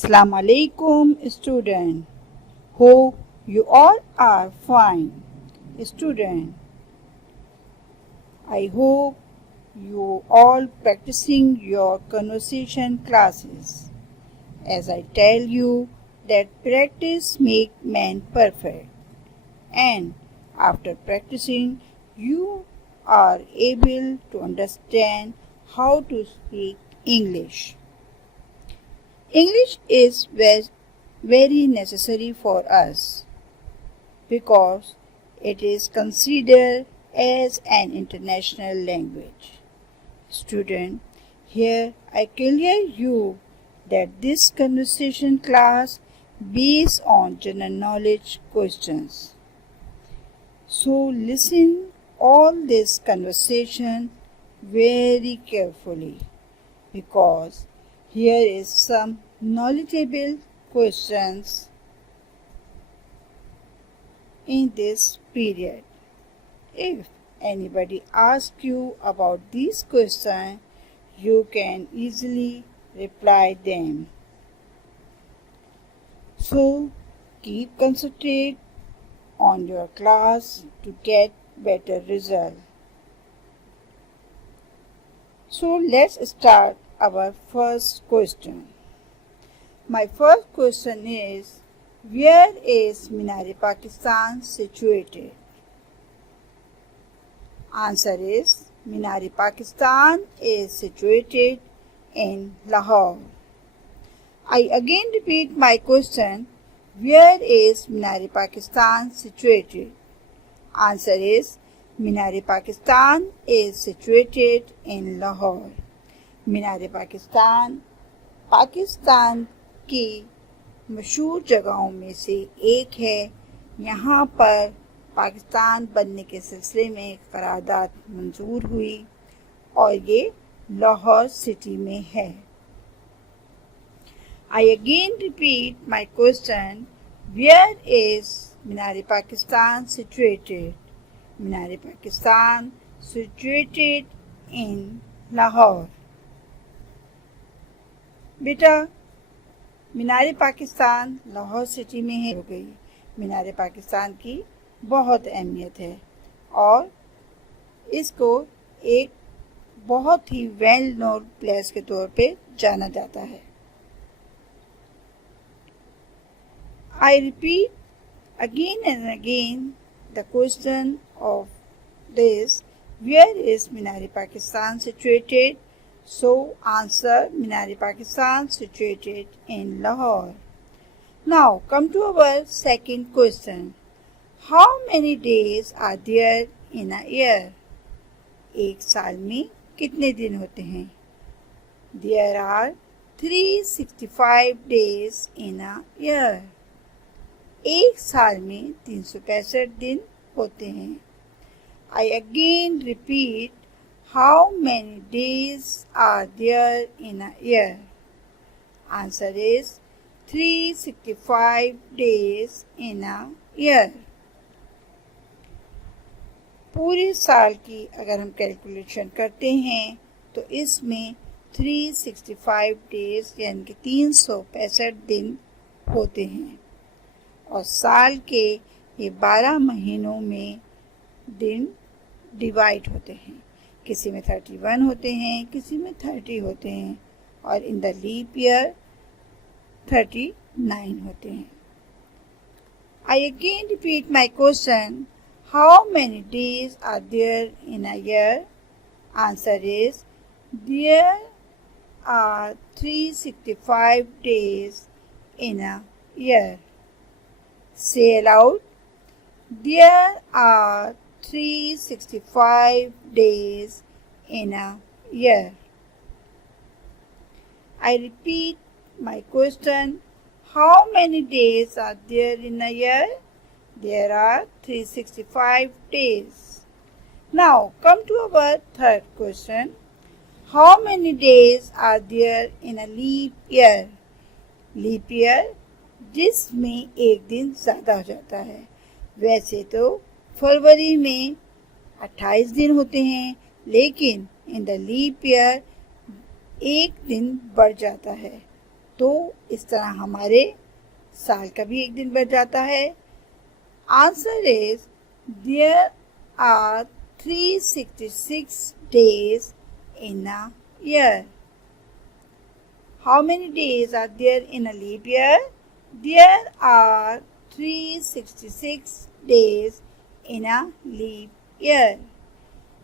Assalamu alaikum student. Hope you all are fine. Student, I hope you all practicing your conversation classes. As I tell you that practice make man perfect. And after practicing you are able to understand how to speak English. English is very necessary for us because it is considered as an international language. Student, here I clear you that this conversation class based on general knowledge questions. So listen all this conversation very carefully because here is some knowledgeable questions in this period. If anybody asks you about these questions, you can easily reply them. So keep concentrate on your class to get better result. So let's start our first question. My first question is, where is Minar-e-Pakistan situated? Answer is, Minar-e-Pakistan is situated in Lahore. I again repeat my question, where is Minar-e-Pakistan situated? Answer is, Minar-e-Pakistan is situated in Lahore. मीनार-ए-पाकिस्तान पाकिस्तान की मशहूर जगहों में से एक है। यहाँ पर पाकिस्तान बनने के सिलसिले में करारदाद मंजूर हुई और ये लाहौर सिटी में है। I again repeat my question, where is मीनार-ए-पाकिस्तान situated? मीनार-ए-पाकिस्तान situated in Lahore. बेटा मीनार-ए-पाकिस्तान लाहौर सिटी में है हो गई। मीनार-ए-पाकिस्तान की बहुत अहमियत है और इसको एक बहुत ही वेल नोन प्लेस के तौर पे जाना जाता है। I repeat again and again the question of this, where is Minar-e-Pakistan situated? So answer, Minar-e-Pakistan situated in Lahore. Now come to our second question. How many days are there in a year? एक साल में कितने दिन होते हैं? There are 365 days in a year. एक साल में 365 दिन होते हैं। I again repeat, how many days are there in a year? Answer is 365 days in a year. पूरे साल की अगर हम कैलकुलेशन करते हैं तो इसमें 365 डेज यानी कि 365 दिन होते हैं और साल के ये 12 महीनों में दिन डिवाइड होते हैं। किसी में 31 होते हैं, किसी में 30 होते हैं और इन द लीप ईयर 39 होते हैं। I again repeat my question, how many days are there in a year? Answer is, there are 365 days in a year. Say aloud, there are 365 days in a year. I repeat my question, how many days are there in a year? There are 365 days. Now come to our third question. How many days are there in a leap year? Leap year जिसमें एक दिन ज़्यादा हो जाता है। वैसे तो फरवरी में 28 दिन होते हैं, लेकिन इन द लीप ईयर एक दिन बढ़ जाता है तो इस तरह हमारे साल का भी एक दिन बढ़ जाता है। Answer is there are 366 days in a year. How many days are there in a leap year? There are 366 days in a leap year.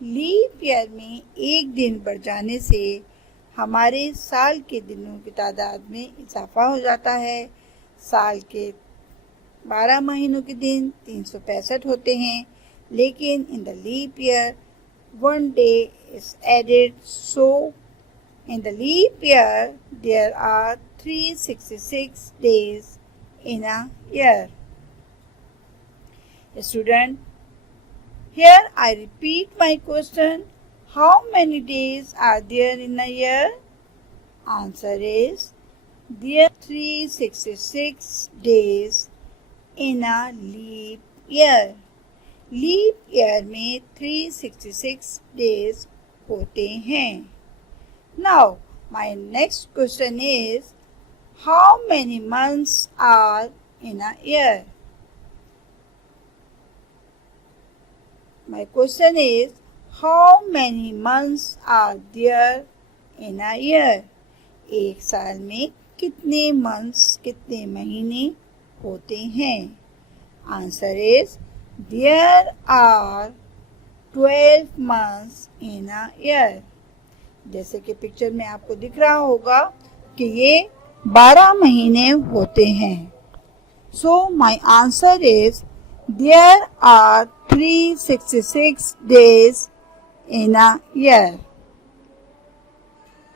Leap year में एक दिन बढ़ जाने से हमारे साल के दिनों की तादाद में इजाफा हो जाता है। साल के 12 महीनों के दिन 365 होते हैं, लेकिन in the leap year 1 day is added, so in the leap year there are 366 days in a year. Student, here I repeat my question. How many days are there in a year? Answer is there are 366 days in a leap year. Leap year में 366 days होते हैं। Now my next question is how many months are in a year? My question is how many months are there in a year? एक साल में कितने months, कितने महीने होते हैं? Answer is There are 12 months in a year. जैसे कि पिक्चर में आपको दिख रहा होगा कि ये 12 महीने होते हैं। So my answer is there are 366 days in a year.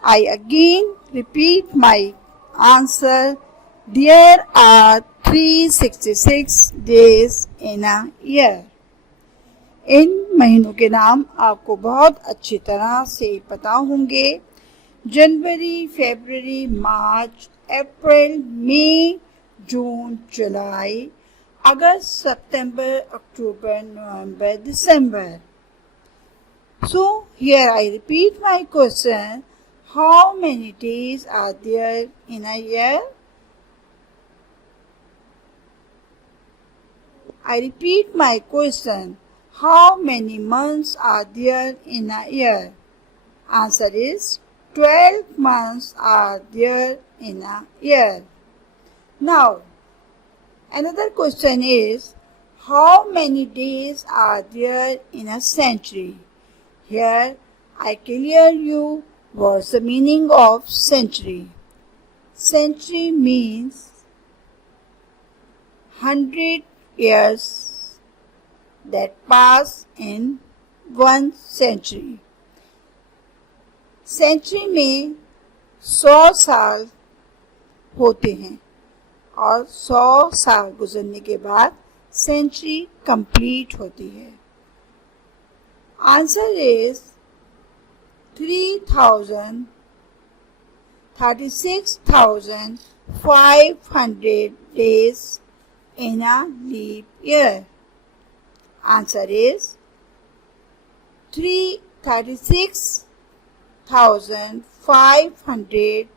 I again repeat my answer. There are 366 days in a year. इन महीनों के नाम आपको बहुत अच्छी तरह से पता होंगे। जनवरी, फरवरी, मार्च, अप्रैल, मई, जून, जुलाई, अगस्त, सितंबर, अक्टूबर, नवंबर, दिसंबर। So here I repeat my question. How many days are there in a year? I repeat my question. How many months are there in a year? Answer is 12 months are there in a year. Now, another question is how many days are there in a century? Here I clear you what's the meaning of century. Century means 100 years that pass in 1 century. Century में 100 साल होते हैं और 100 साल गुजरने के बाद century complete होती है। Answer is 36,500 days in a leap year. Answer is 36,500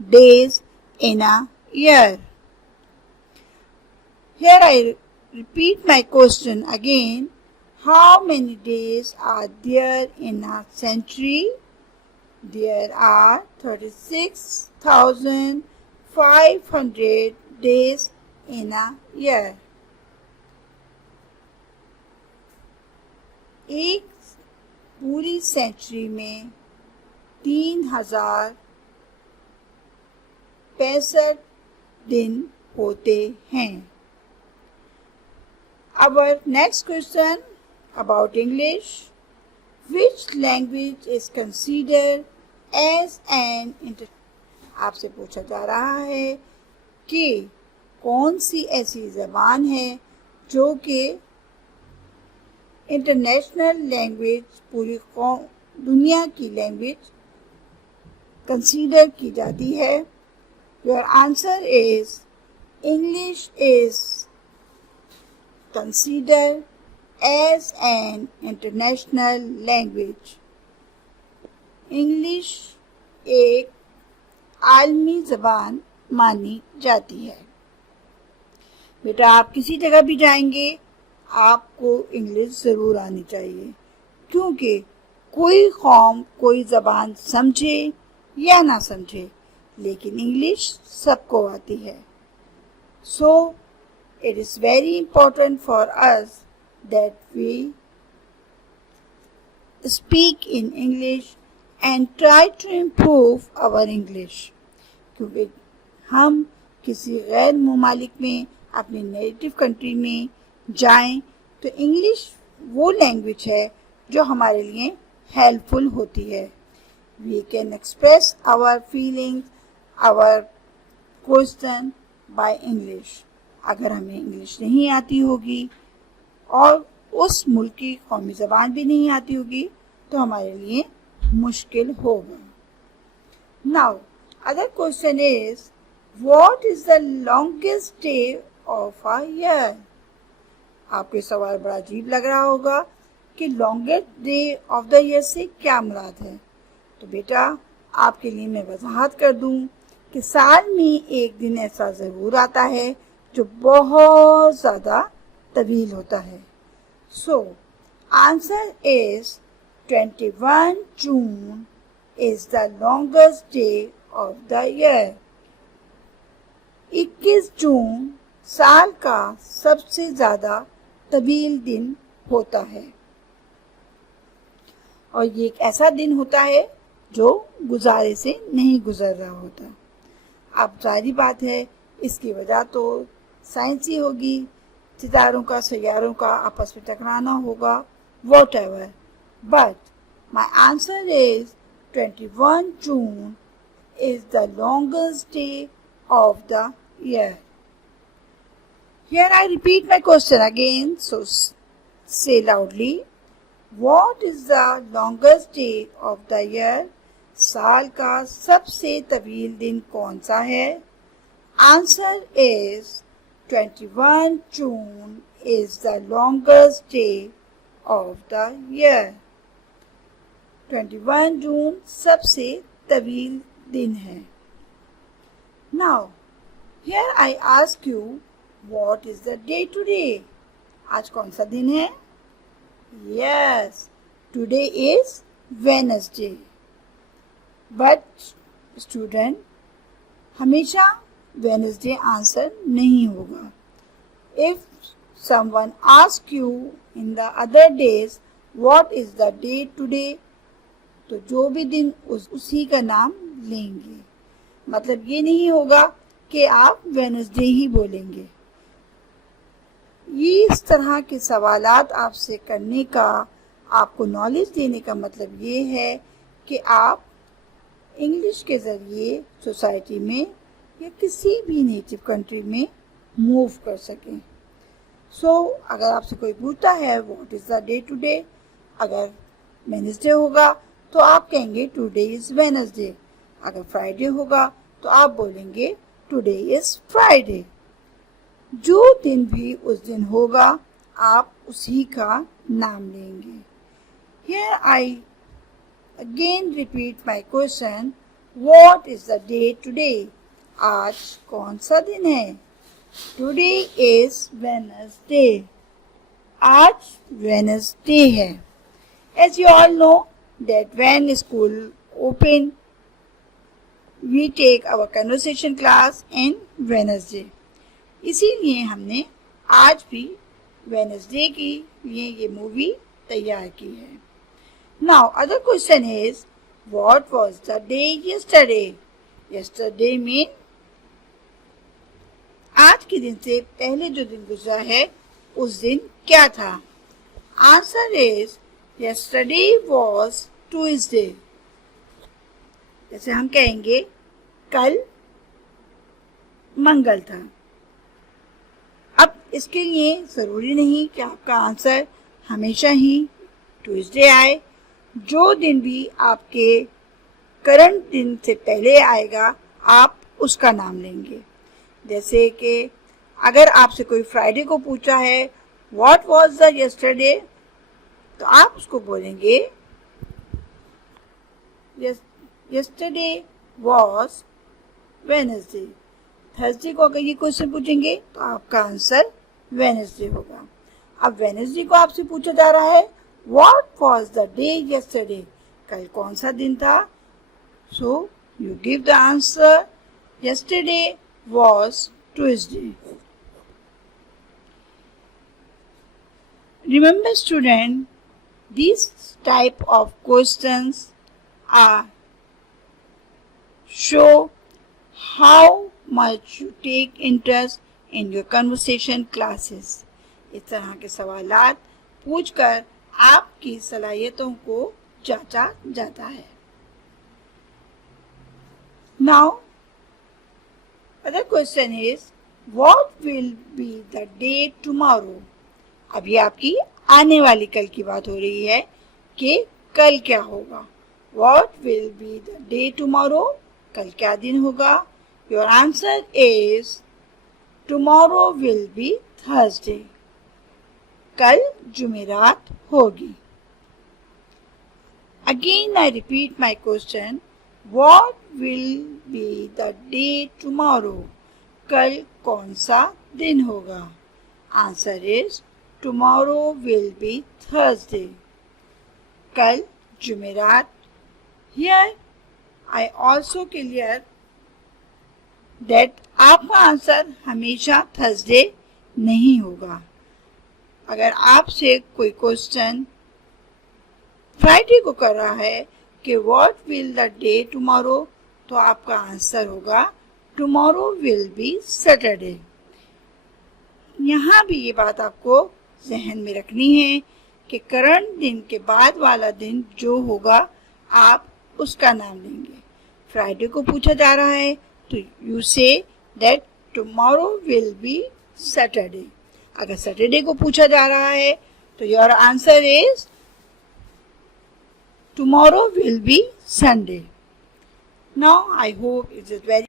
days in a year. Here I repeat my question again. How many days are there in a century? There are 36,500 days in a year. एक पूरी सेंचुरी में 3065 दिन होते हैं। Our next question about English. Which language is considered as an आपसे पूछा जा रहा है कि कौन सी ऐसी ज़बान है जो कि इंटरनेशनल लैंग्वेज, पूरी दुनिया की लैंग्वेज कंसीडर की जाती है। Your answer is English is consider as an international language. English एक आलमी ज़बान मानी जाती है। बेटा आप किसी जगह भी जाएंगे आपको इंग्लिश ज़रूर आनी चाहिए, क्योंकि कोई कौम कोई ज़बान समझे या ना समझे लेकिन इंग्लिश सबको आती है। So it is very important for us that we speak in English and try to improve our English, क्योंकि हम किसी गैर ममालिक में अपनी नेटिव कंट्री में जाएं तो इंग्लिश वो लैंग्वेज है जो हमारे लिए हेल्पफुल होती है। We can express our feelings, our question by English. अगर हमें इंग्लिश नहीं आती होगी और उस मुल्क की कौमी ज़बान भी नहीं आती होगी तो हमारे लिए मुश्किल होगा। Now other question is what is the longest day of a year. आपको सवाल बड़ा अजीब लग रहा होगा कि longest day of the year से क्या मुराद है। तो बेटा आपके लिए मैं वजाहत कर दूं कि साल में एक दिन ऐसा ज़रूर आता है जो बहुत ज़्यादा तवील होता है। So answer is 21 June is the longest day of the year. 21 जून साल का सबसे ज़्यादा तवील दिन होता है और ये एक ऐसा दिन होता है जो गुजारे से नहीं गुजर रहा होता। अब जारी बात है इसकी वजह तो साइंसी होगी, सितारों का सैयारों का आपस में टकराना होगा, whatever. But my answer is 21 June is the longest day of the year. Here I repeat my question again, so say loudly. What is the longest day of the year? साल का सबसे तवील दिन कौन सा है? Answer is 21 June is the longest day of the year. 21 जून सबसे तवील दिन है। Now, here I ask you, what is the day today? आज कौन सा दिन है? Yes, today is Wednesday. But student, हमेशा Wednesday आंसर नहीं होगा। If someone asks you in the other days, what is the day today? तो जो भी दिन उसी का नाम लेंगे, मतलब ये नहीं होगा कि आप वेडनेसडे ही बोलेंगे। ये इस तरह के सवालात आपसे करने का, आपको नॉलेज देने का मतलब ये है कि आप इंग्लिश के ज़रिए सोसाइटी में या किसी भी नेटिव कंट्री में मूव कर सकें। सो अगर आपसे कोई पूछता है what is the day today, अगर वेडनेसडे होगा तो आप कहेंगे टुडे इज़ वेडनेसडे। अगर फ्राइडे होगा तो आप बोलेंगे टुडे इज़ फ्राइडे। जो दिन भी उस दिन होगा आप उसी का नाम लेंगे। Here I again repeat my question, what is the day today? आज कौन सा दिन है? Today is Wednesday. आज Wednesday है। As you all know that when school open, we take our conversation class in Wednesday. इसीलिए हमने आज भी वेडनेसडे के लिए ये मूवी तैयार की है। Now other question is, what was the day yesterday? Yesterday mean आज के दिन से पहले जो दिन गुजरा है उस दिन क्या था? Answer is yesterday was Tuesday. जैसे हम कहेंगे कल मंगल था। अब इसके लिए ज़रूरी नहीं कि आपका आंसर हमेशा ही ट्यूसडे आए। जो दिन भी आपके करंट दिन से पहले आएगा आप उसका नाम लेंगे। जैसे कि अगर आपसे कोई फ्राइडे को पूछा है व्हाट वाज द यस्टरडे, तो आप उसको बोलेंगे यस्टरडे वाज वेडनेसडे। थर्सडे को अगर ये क्वेश्चन पूछेंगे तो आपका आंसर वेडनेसडे होगा। अब वेडनेसडे को आपसे पूछा जा रहा है what was the day yesterday, कल कौन सा दिन था। So you give the answer yesterday was Tuesday. Remember student, these type of questions are show how much you take interest in your conversation classes. इस तरह के सवालात पूछकर आपकी सलाहियतों को जांचा जाता है। Now, other question is, what will be the day tomorrow? अभी आपकी आने वाली कल की बात हो रही है कि कल क्या होगा। What will be the day tomorrow? कल क्या दिन होगा? Your answer is tomorrow will be Thursday. कल जुमेरात होगी। Again I repeat my question. What will be the day tomorrow? कल कौन सा दिन होगा? Answer is tomorrow will be Thursday. कल जुमेरात। Here I also clear that आपका आंसर हमेशा थर्सडे नहीं होगा। अगर आपसे कोई क्वेश्चन फ्राइडे को कर रहा है कि what will the day tomorrow, तो आपका आंसर होगा टुमारो विल बी सैटरडे। यहाँ भी ये बात आपको जहन में रखनी है कि करंट दिन के बाद वाला दिन जो होगा आप उसका नाम लेंगे। फ्राइडे को पूछा जा रहा है तो you say that tomorrow will be Saturday. अगर सैटरडे को पूछा जा रहा है तो your answer is tomorrow will be Sunday. Now I hope it is very